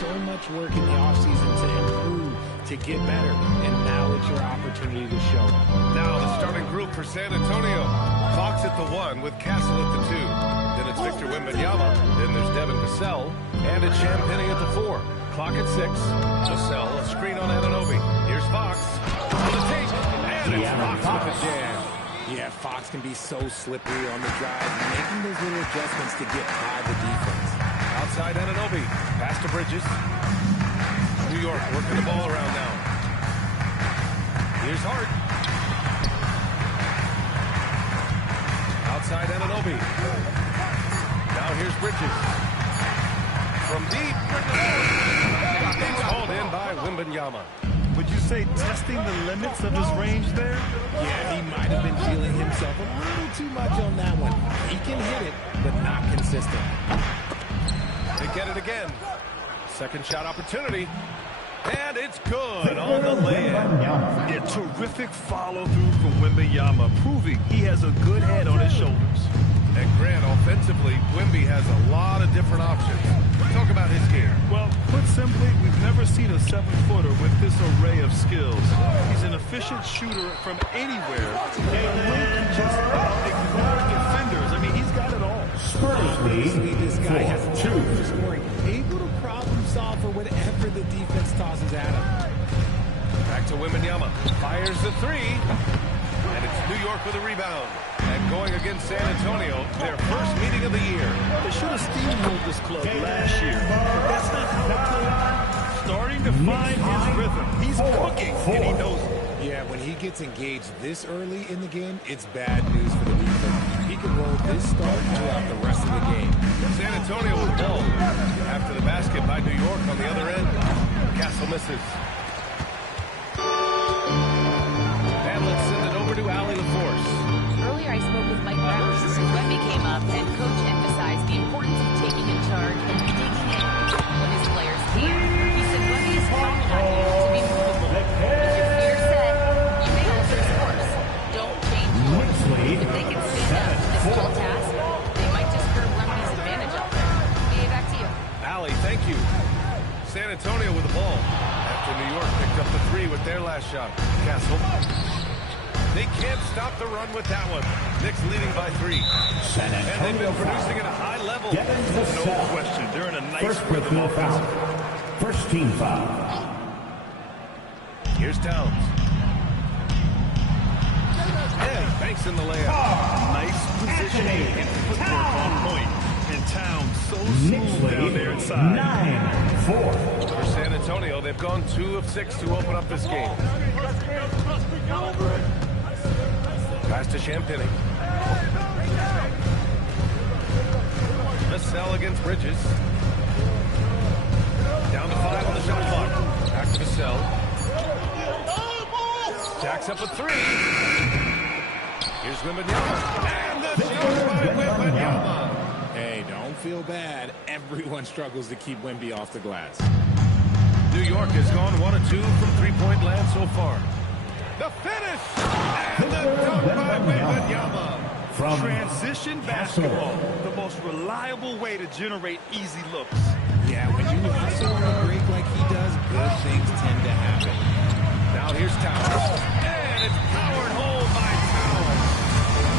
so much work in the offseason to improve, to get better, and now it's your opportunity to show it. Now the starting group for San Antonio. Fox at the 1 with Castle at the 2. Then it's Victor Wembanyama. Then there's Devin Vassell. And it's Champagnie at the 4. Clock at 6. Vassell, a screen on Anunoby. Here's Fox. For the take. And it's Fox with the jam. Yeah, Fox can be so slippery on the drive, making those little adjustments to get by the defense. Outside Anunoby. Pass to Bridges. New York working the ball around now. Here's Hart. Outside Anunoby. Now here's Bridges. From deep. He's called in by Wembanyama. Would you say testing the limits of his range there? Yeah, he might have been feeling himself a little too much on that one. He can hit it, but not consistent. They get it again. Second shot opportunity. And it's good on the layup. A terrific follow-through from Wembanyama, proving he has a good head on his shoulders. And Grant, offensively, Wemby has a lot of different options. Talk about his game. Well, put simply, we've never seen a 7-footer with this array of skills. He's an efficient shooter from anywhere. And when he just ignore defenders, I mean, he's got it all. This guy has a two for scoring. Able to problem solve for whatever the defense tosses at him. Back to Wembanyama. Fires the 3. And it's New York with a rebound. And going against San Antonio, their first meeting of the year. They should have steamrolled this club last year. But that's not how it played out. Starting to find his rhythm. He's cooking, and he knows it. Yeah, when he gets engaged this early in the game, it's bad news for the defense. He can roll this start throughout the rest of the game. San Antonio with the ball. After the basket by New York on the other end. Castle misses. And let's send it over to Allie LaForce. Earlier, I spoke with Mike Brown. Wemby came up, and Coach emphasized the importance of taking in charge and digging in when his players can. He said Wemby is counting on you to be movable. If your fear set, you may alter his course. Don't change course. If they can stand up to this tall task, they might just curb Wemby's advantage out there. BA, back to you. Allie, thank you. San Antonio with the ball. After New York picked up the 3 with their last shot. Castle. They can't stop the run with that one. Knicks leading by 3. And they've been producing at a high level. No question. They're in a nice rhythm offensively. First team foul. Here's Towns. And Banks in the layup. Nice positioning and footwork on point. And Towns so smooth down there inside. 9-4. For San Antonio, they've gone 2 of 6 to open up this game. Pass to Champagnie. Vassell against Bridges. Down to 5 on the shot clock. Back to Vassell. Jacks up a 3. Here's Wembanyama. And the shot by Wembanyama. Hey, don't feel bad. Everyone struggles to keep Wemby off the glass. New York has gone 1 of 2 from three-point land so far. The finish! And the dunk by Wembanyama. From transition basketball, the most reliable way to generate easy looks. Yeah, when you hustle on a break like he does, good things tend to happen. Now here's Towns. And it's powered home by Towns.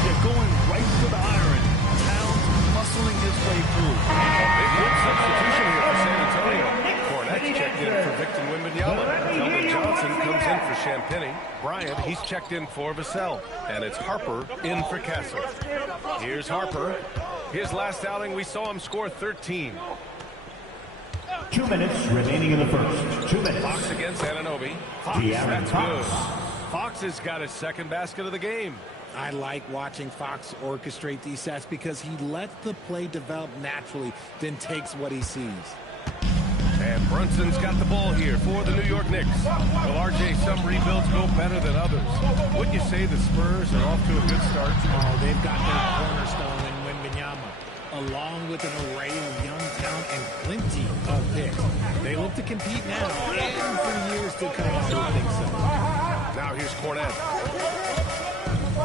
They're going right for the iron. Towns muscling his way through. A good substitution here for San Antonio. Cornette's checked in for Victor Wembanyama. Keldon Johnson comes in for Champagnie. Bryant, he's checked in for Vassell. And it's Harper in for Castle. Here's Harper. His last outing, we saw him score 13. 2 minutes remaining in the first. 2 minutes. Fox against Anunoby. Fox, that's good. Fox has got his second basket of the game. I like watching Fox orchestrate these sets because he lets the play develop naturally, then takes what he sees. And Brunson's got the ball here for the New York Knicks. Well, RJ, some rebuilds go better than others. Wouldn't you say the Spurs are off to a good start? Oh, they've got their cornerstone in Wembanyama, along with an array of young talent and plenty of picks. They look to compete now and for years to come, I would think so. Now here's Cornette.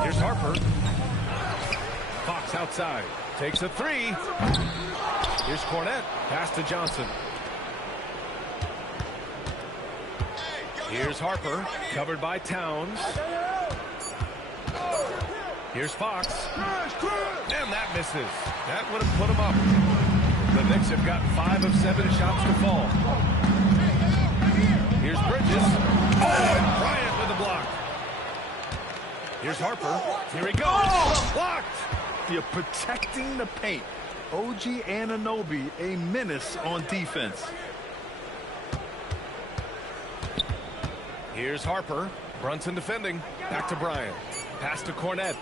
Here's Harper. Fox outside. Takes a 3. Here's Cornette. Pass to Johnson. Here's Harper, covered by Towns. Here's Fox. And that misses. That would have put him up. The Knicks have got 5 of 7 shots to fall. Here's Bridges. Oh, and Bryant with the block. Here's Harper. Here he goes. Blocked. You're protecting the paint. OG Anunoby, a menace on defense. Here's Harper. Brunson defending. Back to Bryant. Pass to Cornette.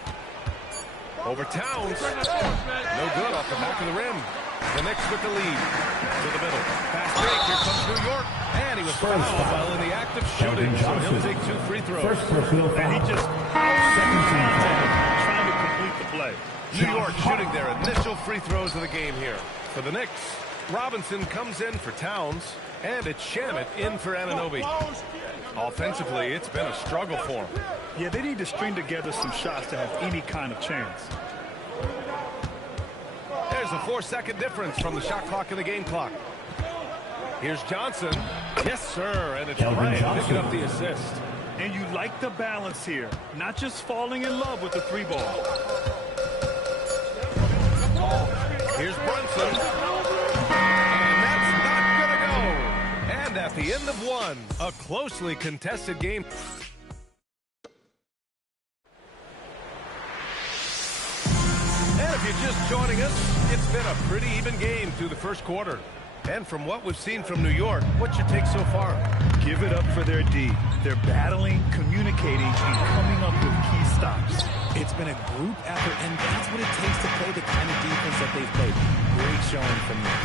Over Towns. No good off the back of the rim. The Knicks with the lead. To the middle. Fast break. Here comes New York. And he was fouled while in the act of shooting. So he'll take 2 free throws. First personal foul. And he just trying to complete the play. New York shooting their initial free throws of the game here. For the Knicks, Robinson comes in for Towns. And it's Shamet in for Anunoby. Offensively, it's been a struggle for him. Yeah, they need to string together some shots to have any kind of chance. There's a 4-second difference from the shot clock and the game clock. Here's Johnson. Yes, sir. And it's Bryant picking up the assist. And you like the balance here. Not just falling in love with the 3-ball. Here's Brunson. And that's not going to go. And at the end of 1, a closely contested game. And if you're just joining us, it's been a pretty even game through the first quarter. And from what we've seen from New York, what's your take so far? Give it up for their D. They're battling, communicating, and coming up with key stops. It's been a group effort, and that's what it takes to play the kind of defense that they've played. Great showing from them.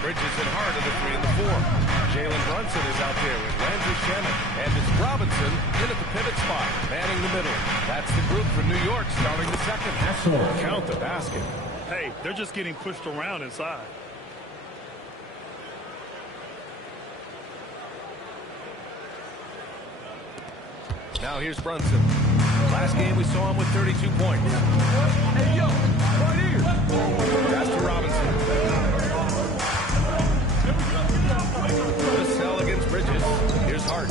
Bridges and Hart are the 3 and the 4. Jalen Brunson is out there with Landry Shamet. And it's Robinson in at the pivot spot, manning the middle. That's the group for New York starting the second. Count the basket. Hey, they're just getting pushed around inside. Now here's Brunson. Last game we saw him with 32 points. Hey, yo, right here. Pass to Robinson. The sell against Bridges. Here's Hart.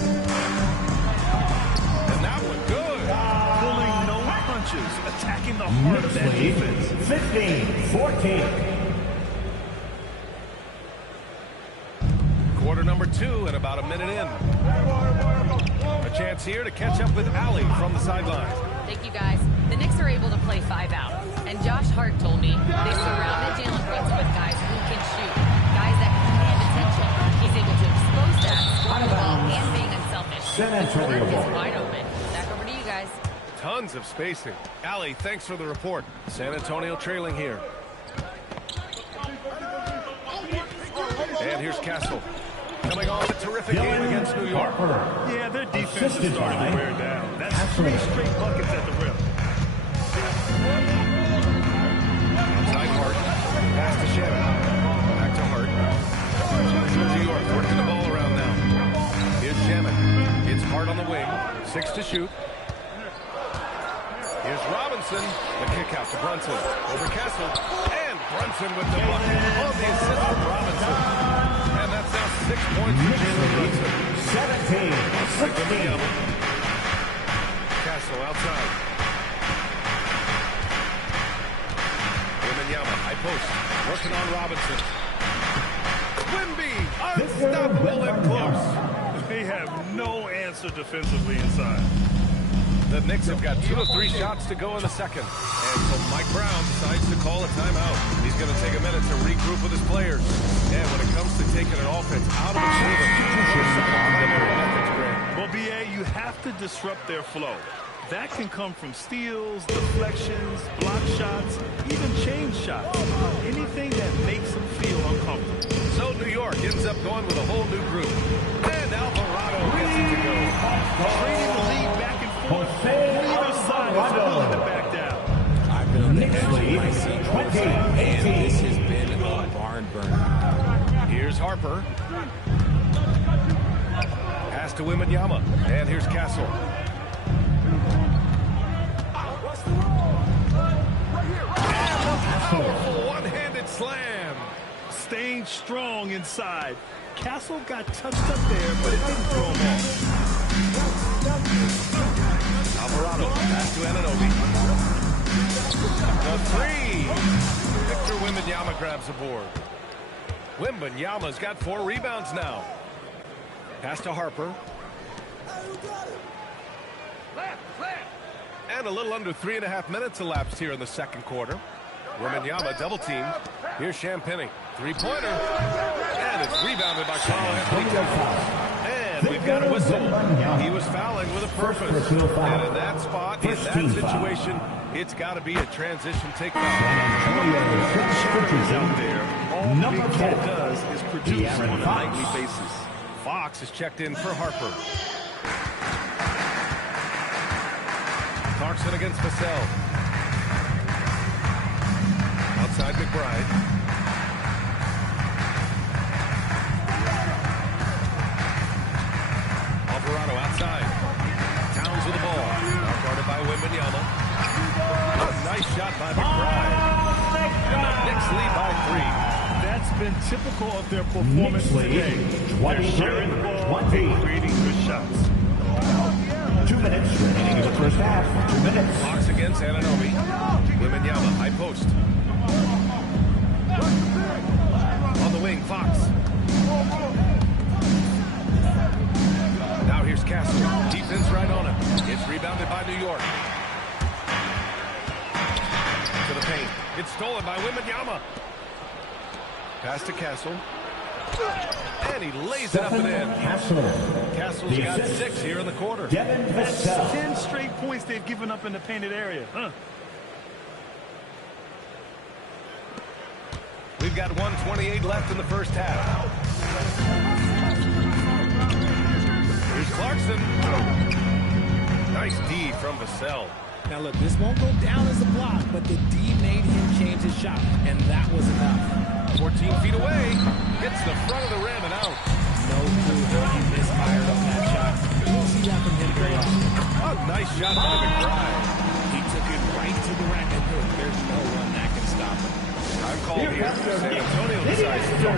And that one good. Pulling no punches, attacking the heart of that defense. 15-14. Quarter number 2 and about a minute in. A chance here to catch up with Allie from the sideline. Thank you, guys. The Knicks are able to play 5 out. And Josh Hart told me they surrounded Jalen Brunson with guys who can shoot, guys that can command attention. He's able to expose that, score the ball, and being unselfish. The court is wide open. Back over to you guys. Tons of spacing. Allie, thanks for the report. San Antonio trailing here. And here's Castle. Coming off a terrific game against New York. Yeah, their defense is starting to wear down. That's 3 straight buckets at the rim. Outside Hart. Pass to Shamet. Back to Hart. New York working the ball around now. Here's Shamet. It's Hart on the wing. 6 to shoot. Here's Robinson. The kick out to Brunson. Over Castle. And Brunson with the bucket. On the assist from Robinson. And that's now 6 points for Jalen Brunson. 17-16. Castle outside. Wembanyama, high post. Working on Robinson. Wemby, unstoppable and close. They have no answer defensively inside. The Knicks have got 2 of 3 shots to go in the second. And so Mike Brown decides to call a timeout. He's going to take a minute to regroup with his players. And when it comes to taking an offense out of its rhythm, well, BA, you have to disrupt their flow. That can come from steals, deflections, block shots, even change shots. Anything that makes them feel uncomfortable. So New York ends up going with a whole new group. And Alvarado gets it to go. Trading the lead back and forth. Neither side is willing to back down. I've been on the edge of my seat, and this has been a barn burner. Here's Harper. Pass to Wembanyama. And here's Castle. Powerful one-handed slam. Staying strong inside. Castle got touched up there, but it didn't throw him off. Alvarado, pass to Anunoby. The three. Victor Wembanyama grabs the board. Wembanyama's got 4 rebounds now. Pass to Harper. And a little under 3.5 minutes elapsed here in the second quarter. Wembanyama double teamed. Here's Champagny. Three-pointer. And it's rebounded by Carl Anthony Towns. And we've got a whistle. He was fouling with a purpose. And in that spot, in that situation, it's got to be a transition take foul. Out there. All Big Cat does is produce on a nightly basis. Fox is checked in for Harper. Clarkson against Vassell. Outside McBride. Alvarado outside. Towns with the ball. Now guarded by Wembanyama. A nice shot by McBride. And the Knicks lead by 3. That's been typical of their performance today. They're sharing the ball, creating good shots. 2 minutes remaining in the first half. 2 minutes. Fox against Anunoby. Wembanyama, high post. On the wing, Fox. Now here's Castle. Defense right on him. It's rebounded by New York. To the paint. It's stolen by Wembanyama. Pass to Castle. And he lays it up and in. Castle's got 6 here in the quarter. That's 10 straight points they've given up in the painted area. We've got 1:28 left in the first half. Here's Clarkson. Nice D from Vassell. Now look, this won't go down as a block, but the D made him change his shot, and that was enough. 14 feet away. Hits the front of the rim and out. No clue how he misfired on that shot. You don't see that from him very often. A nice shot by McBride. He took it right to the rack, and look, there's no one that can stop him. Time called here. San Antonio decides to go.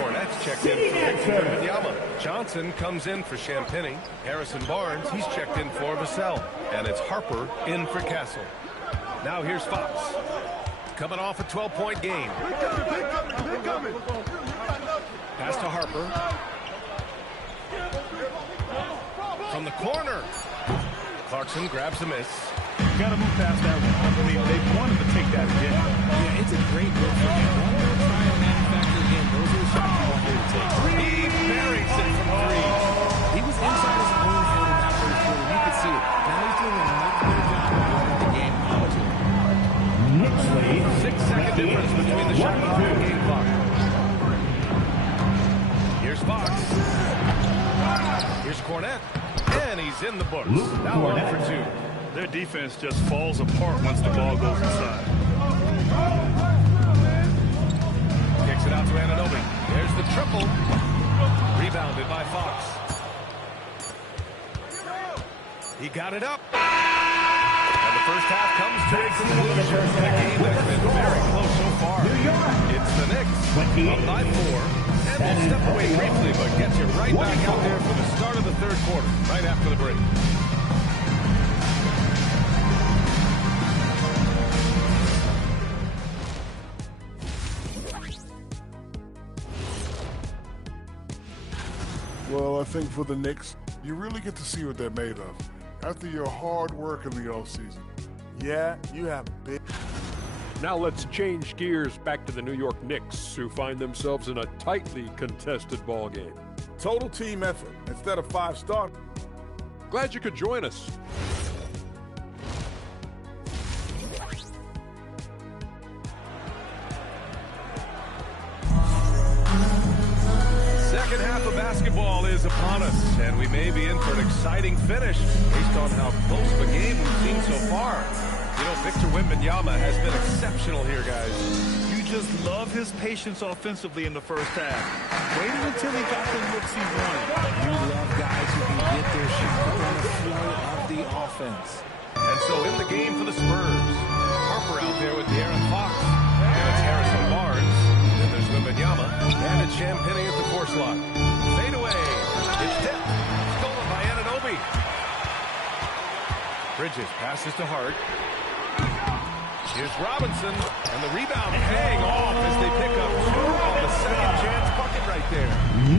Cornette's checked in for Victor Wembanyama. Johnson comes in for Champagny. Harrison Barnes, he's checked in for Vassell. And it's Harper in for Castle. Now here's Fox. Coming off a 12-point game. Pass to Harper. From the corner. Clarkson grabs a miss. Got to move past that one. I believe they wanted to take that again. Yeah, it's a great look for him. One more try and manufacture again. Those are the shots you want him to take. He buries it from 3. He was inside his own head in that first quarter. You could see it. Now he's doing a much better job of running the game out to him. 6-second difference between the shot clock and the game clock. Here's Fox. Here's Cornette. And he's in the books. Now 1 for 2. Their defense just falls apart once the ball goes inside. Kicks it out to Anunoby. There's the triple. Rebounded by Fox. He got it up. And the first half comes to a conclusion in a game that's been very close so far. It's the Knicks up by 4. And we'll step away briefly, but get you right back out there for the start of the third quarter, right after the break. Well, I think for the Knicks, you really get to see what they're made of. After your hard work in the offseason. Yeah, you have big... Now let's change gears back to the New York Knicks, who find themselves in a tightly contested ball game. Total team effort instead of 5 starters. Glad you could join us. Second half of basketball is upon us, and we may be in for an exciting finish based on how close of a game we've seen so far. You know, Victor Wembanyama has been exceptional here, guys. You just love his patience offensively in the first half. Waiting until he got the looks he wanted. You love guys who can get their shot on the flow of the offense. And so in the game for the Spurs, Harper out there with De'Aaron Fox. And it's Harrison Barnes. And there's Wembanyama. Passes to Hart. Here's Robinson, and the rebound paying off as they pick up two on the second chance bucket right there.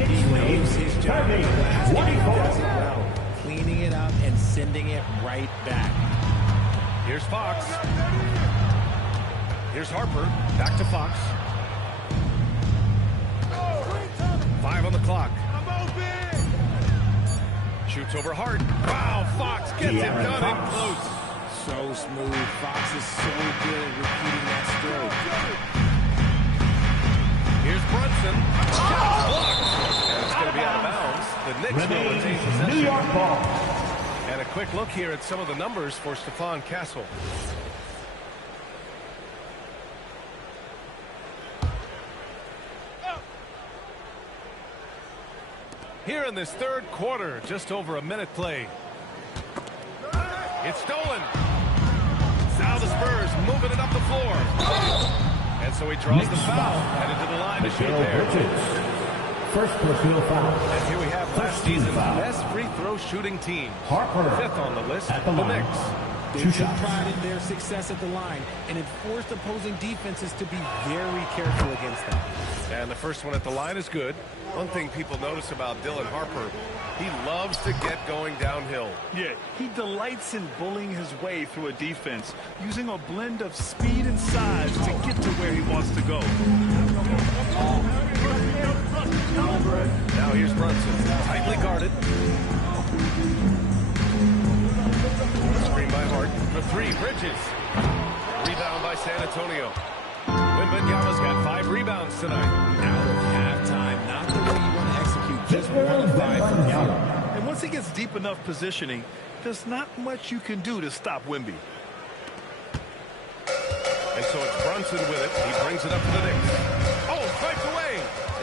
He knows his job in the last game. He does it well, cleaning it up and sending it right back. Here's Fox. Here's Harper. Back to Fox. 5 on the clock. Shoots over Hart. Wow, Fox gets it done in close. So smooth. Fox is so good at repeating that stroke. Here's Brunson. Shot blocked. And it's going to be out of bounds. The Knicks will retain possession. New York ball. And a quick look here at some of the numbers for Stephon Castle. Here in this third quarter, just over a minute played. It's stolen. Now the Spurs moving it up the floor. And so he draws the foul. Headed to the line to shoot there. First personal foul. And here we have last season's best free throw shooting team. Harper. 5th on the list, At the the line. Knicks. They took pride in their success at the line, and it forced opposing defenses to be very careful against them. And the first one at the line is good. One thing people notice about Dylan Harper, he loves to get going downhill. Yeah, he delights in bullying his way through a defense, using a blend of speed and size to get to where he wants to go. Now here's Brunson, tightly guarded. Screen by Hart for 3, Bridges. Rebound by San Antonio. Wembanyama's got 5 rebounds tonight. Out of halftime, not the way you want to execute. Just 1 of 5 from the field. And once he gets deep enough positioning, there's not much you can do to stop Wemby. And so it's Brunson with it. He brings it up to the Knicks. Oh, strikes away.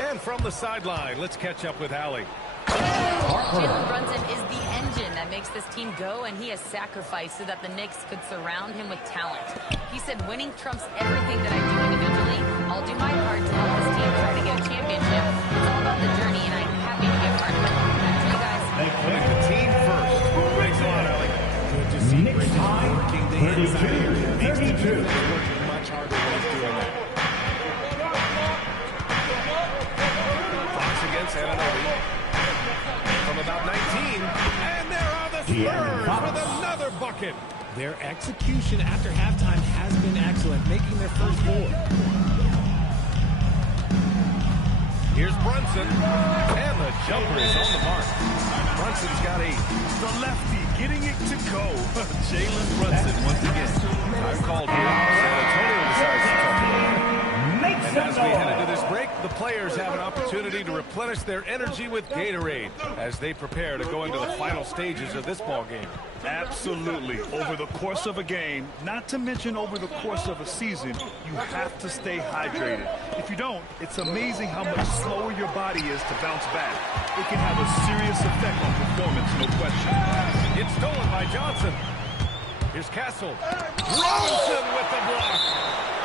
And from the sideline, let's catch up with Allie. Jalen Brunson is the engine that makes this team go, and he has sacrificed so that the Knicks could surround him with talent. He said, winning trumps everything that I do individually. I'll do my part to help this team try to get a championship. It's all about the journey, and I'm happy to be a part of it. Back to you guys. Putting the team first. Thanks a lot, Allie. Good to see Knicks Bridges high, working the 32, inside. Makes the 32. defense working much harder when he's doing that. Fox against Ananobi. From about 19. And there are the Spurs with another bucket. Their execution after halftime has been excellent, making their first 4. Here's Brunson. And the jumper is on the mark. Brunson's got 8. The lefty getting it to go. Jalen Brunson once again. I've called here. San Antonio decides to come. And as we head into this break, the players have an opportunity to replenish their energy with Gatorade as they prepare to go into the final stages of this ball game. Absolutely. Over the course of a game, not to mention over the course of a season, you have to stay hydrated. If you don't, it's amazing how much slower your body is to bounce back. It can have a serious effect on performance, no question. It's stolen by Johnson. Here's Castle. Robinson with the block.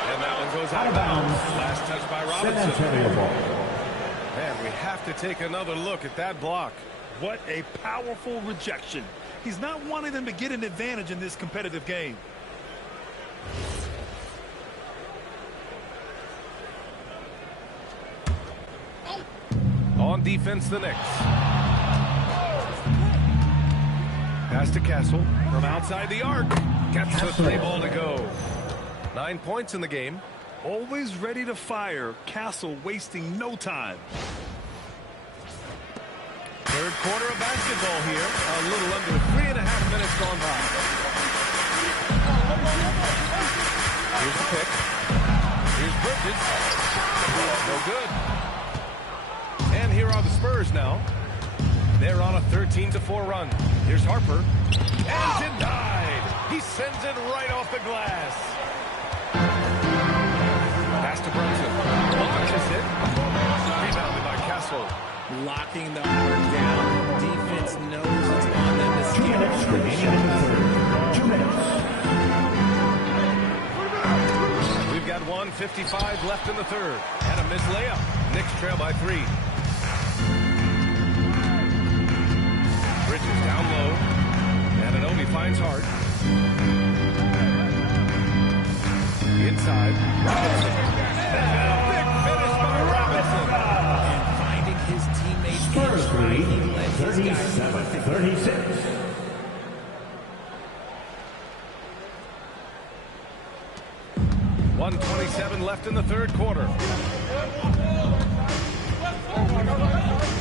And that one goes out of bounds. Last touch by Robinson. And we have to take another look at that block. What a powerful rejection. He's not wanting them to get an advantage in this competitive game. On defense, the Knicks. Pass to Castle from outside the arc. Gets the play ball to go. 9 points in the game. Always ready to fire. Castle wasting no time. Third quarter of basketball here. A little under 3.5 minutes gone by. Here's the pick. Here's Bridges. No good. And here are the Spurs now. They're on a 13-4 run. Here's Harper. And denied. He sends it right off the glass. Pass to Brunson. Launches it. Rebounded by Castle. Locking the arc down. Defense knows it's on them to 2 minutes remaining in the third. 2 minutes. We've got 1:55 left in the third. And a missed layup. Knicks trail by 3. Bridges down low. And Ananobi finds Hart. Inside. Robinson. Big finish by Robinson. And finding his teammates Spurs lead, he led his guys 37-36. 1:27 left in the third quarter.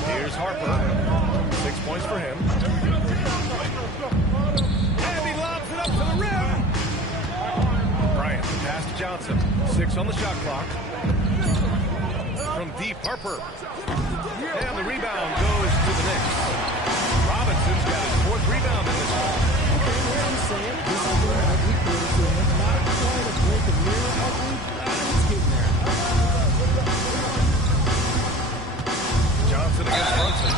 Here's Harper. 6 points for him. And he lobs it up to the rim. Bryant, the pass to Johnson. 6 on the shot clock. From deep, Harper. And the rebound goes to the Knicks. Robinson's got his 4th rebound in this one. I'm saying this is an ugly quarter to him. Not quite a break of mirror ugly. He's getting there. Johnson against Brunson.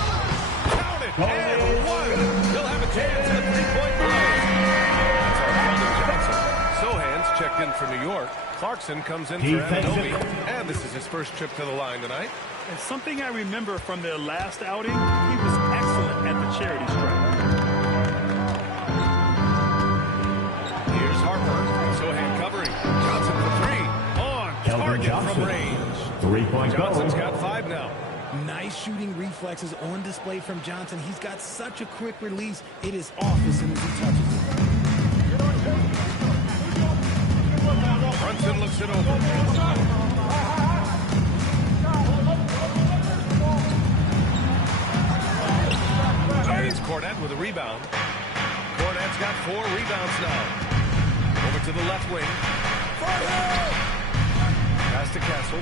Count it! And one! He'll have a chance at a 3-point play. That's our Brandon Johnson. Sohan's checked in for New York. Clarkson comes in for Anunoby. And this is his first trip to the line tonight. And something I remember from their last outing, he was excellent at the charity stripe. Here's Harper. Sohan covering. Johnson for 3. On target from range. 3-point goal. Johnson's got 5 now. Nice shooting reflexes on display from Johnson. He's got such a quick release. It is off as soon as he touches it. Brunson looks it over. It's Cornette with a rebound. Cornette's got 4 rebounds now. Over to the left wing. Pass to Castle.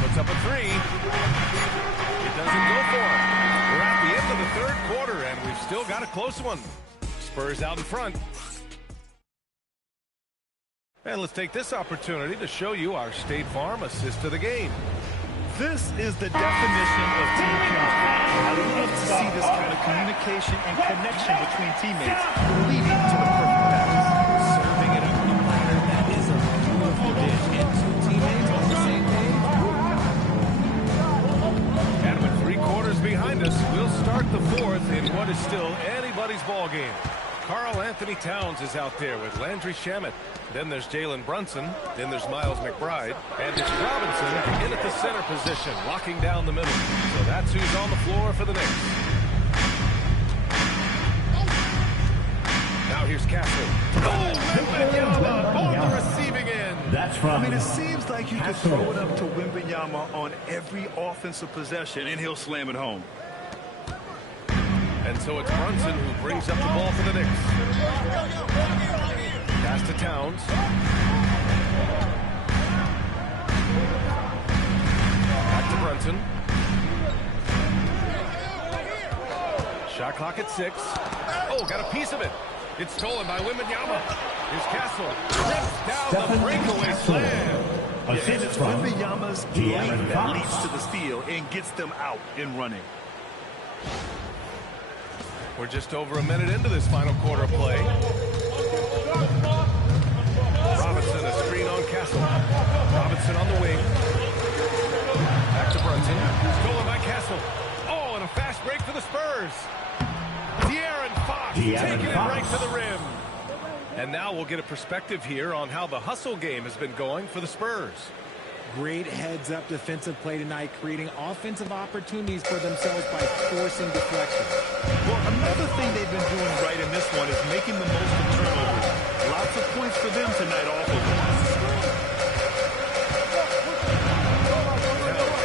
Puts up a 3. It doesn't go for him. We're at the end of the third quarter, and we've still got a close one. Spurs out in front. And let's take this opportunity to show you our State Farm assist of the game. This is the definition of team chemistry. I love to see this kind of communication and connection between teammates leading to the perfect pass. Serving it up on the platter, that is a beautiful dish. And 2 teammates on the same page. And with 3 quarters behind us, we'll start the 4th in what is still anybody's ball game. Karl Anthony Towns is out there with Landry Shamet. Then there's Jalen Brunson. Then there's Miles McBride. And it's Robinson in at the center position, locking down the middle. So that's who's on the floor for the Knicks. Now here's Castle. Oh, Wembanyama on the receiving end. That's from. I mean, it seems like you could throw it up to Wembanyama on every offensive possession, and he'll slam it home. And so it's Brunson who brings up the ball for the Knicks. Pass to Towns. Back to Brunson. Shot clock at 6. Oh, got a piece of it. It's stolen by Wembanyama. Here's Castle. Rips down the breakaway slam. And it's Wembanyama's length that leads to the steal and gets them out and running. We're just over a minute into this final quarter of play. Robinson, a screen on Castle. Robinson on the wing. Back to Brunson. Stolen by Castle. Oh, and a fast break for the Spurs. De'Aaron Fox taking it right to the rim. And now we'll get a perspective here on how the hustle game has been going for the Spurs. Great heads-up defensive play tonight, creating offensive opportunities for themselves by forcing deflection. Well, another thing they've been doing right in this one is making the most of turnovers. Lots of points for them tonight off of it.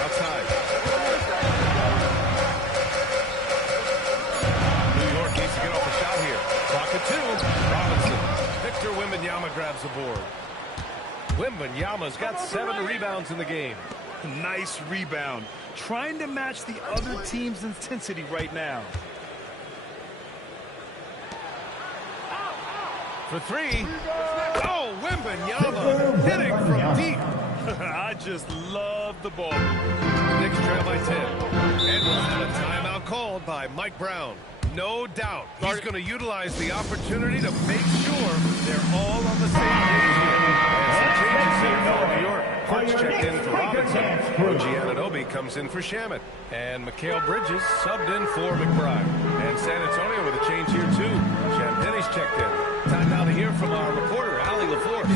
Outside. New York needs to get off the shot here. Clock at 2. Robinson. Victor Wembanyama grabs the board. Wembanyama's got 7 rebounds in the game. Nice rebound. Trying to match the other team's intensity right now. For 3. Oh, Wembanyama hitting from deep. I just love the ball. Knicks trail by 10. And we'll have a timeout called by Mike Brown. No doubt he's going to utilize the opportunity to make sure they're all on the same page here. And some changes here for New York. Hart's checked in for Robinson. OG Anunoby comes in for Shamet. And Mikal Bridges subbed in for McBride. And San Antonio with a change here, too. Champagne's checked in. Time now to hear from our reporter, Allie LaForce.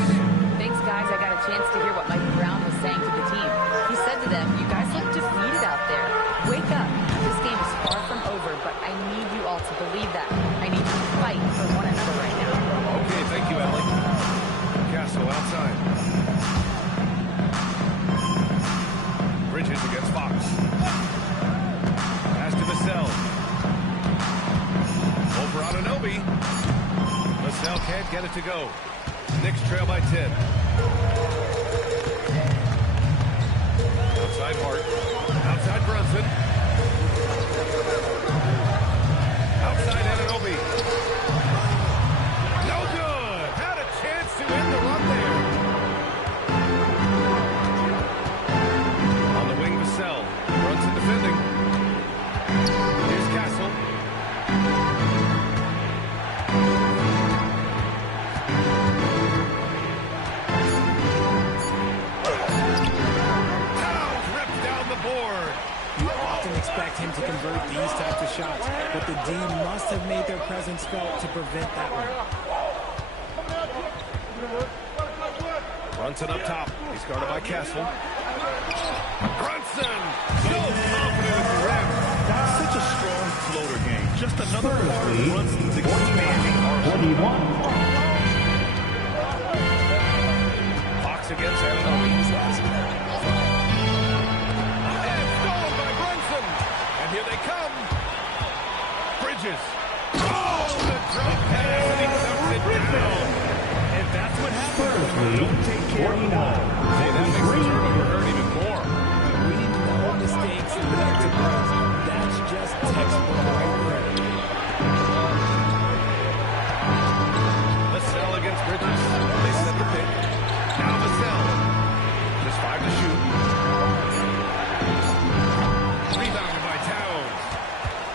Thanks, guys. I got a chance to hear what Mike Brown was saying to the team. He said to them, you guys look defeated out there. Wake up. This game is far from over, but I need you all to believe that. I need you to fight for one another right now. Okay, thank you, Allie. Castle outside. Bridges against Fox. Pass to Vassell. Over on Anunoby. Vassell can't get it to go. Knicks trail by 10. Outside Hart. Outside Brunson. Outside Anunoby. No good. Had a chance to end the run there. On the wing, Vassell. Brunson defending. Here's Castle. Expect him to convert these types of shots, but the D must have made their presence felt to prevent that one. Brunson up top. He's guarded by Castle. Brunson! So confident at the rim. Such a strong floater game. Just another part of Brunson's expanding arsenal. Fox against Anunoby. Here they come. Bridges. Oh, the drop pass, and he dumps it down. And that's what happens. Don't take care of the ball. Hey, that makes the turnover hurt even more. We know mistakes lead to goals. That's just textbook right there. Vassell against Bridges. They set the pick. Now Vassell. Just 5 to shoot. Rebounded by Towns.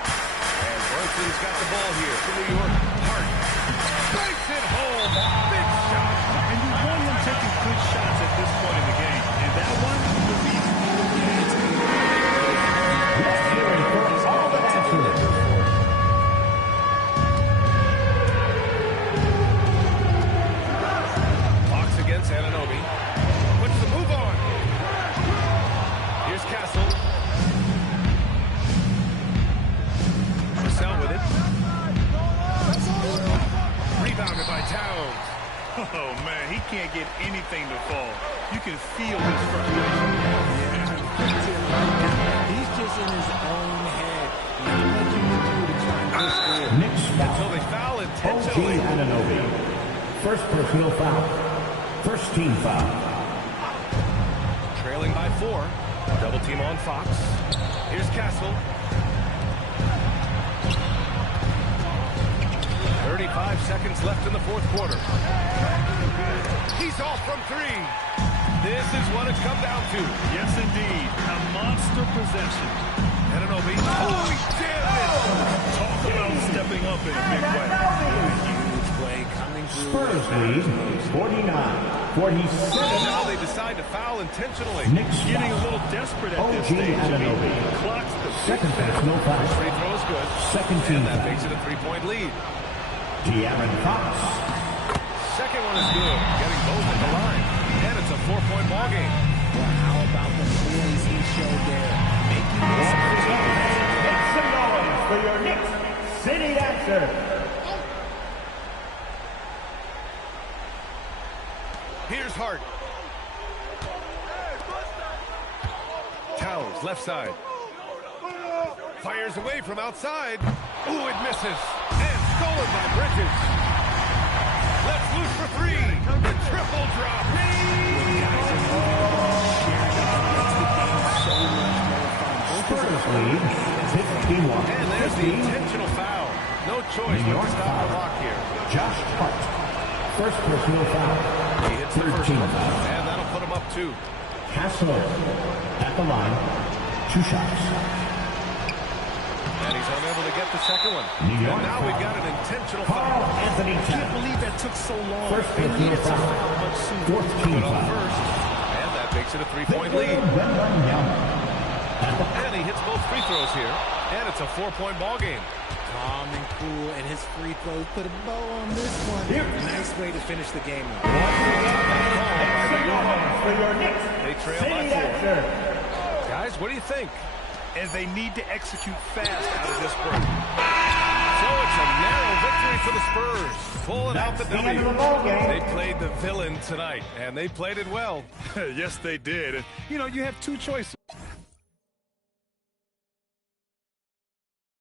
And Brunson's got the ball here for New York. Hart breaks it home. Big shot. And you want him taking good shots at this point in the game. And that one will be Fox against Anunoby. Puts the move on. Here's Castle. Vassell with it. Rebounded by Towns. oh, man, he can't get anything to fall. You can feel his frustration. He's just in his own head. Not much you can do to try and push through. Next Until foul. they foul OG intentionally. Anunoby. First personal foul. First team foul. Trailing by 4. Double team on Fox. Here's Castle. 35 seconds left in the fourth quarter. He's off from 3. This is what it's come down to. Yes, indeed. A monster possession. Anunoby. Oh, he did it! Talk about stepping up in a big way. Huge play coming through. Spurs lead 49-47. And now they decide to foul intentionally. Knicks Getting a foul. little desperate at this OG stage. I mean, Anunoby. clock's the Second personal foul. Free throw is good. Second team And that foul. makes it a 3-point lead. De'Aaron Fox. Second one is good. Getting both at the line. And it's a 4-point ball game. Well, how about the poise he showed there? Making this Make some noise for your Knicks City Dancer. Here's Hart. Towns, left side. Fires away from outside. Ooh, it misses. And stolen by Bridges. Left loose for 3. The triple drop. Spurs lead 51. And there's the intentional foul. No choice New but York to stop the foul. clock here. Josh Hart. First personal foul. He hits the Third first team one. foul. And that'll put him up 2. Castle at the line. 2 shots. And he's unable to get the second one. New York And now foul. we've got an intentional Carl foul. Anthony I can't Towns. believe that took so long. First They personal needed to foul. foul much sooner. Fourth team Put on foul. first. And that makes it a 3-point Victor lead. Wembanyama. And he hits both free throws here. And it's a 4-point ball game. Calm and cool, and his free throws put a bow on this one. Nice way to finish the game. For your next They trail by city 4. answer. Guys, what do you think? And they need to execute fast out of this break. So it's a narrow victory for the Spurs. Pulling out the The end of the W. ball game. They played the villain tonight, and they played it well. Yes, they did. And, you know, you have two choices.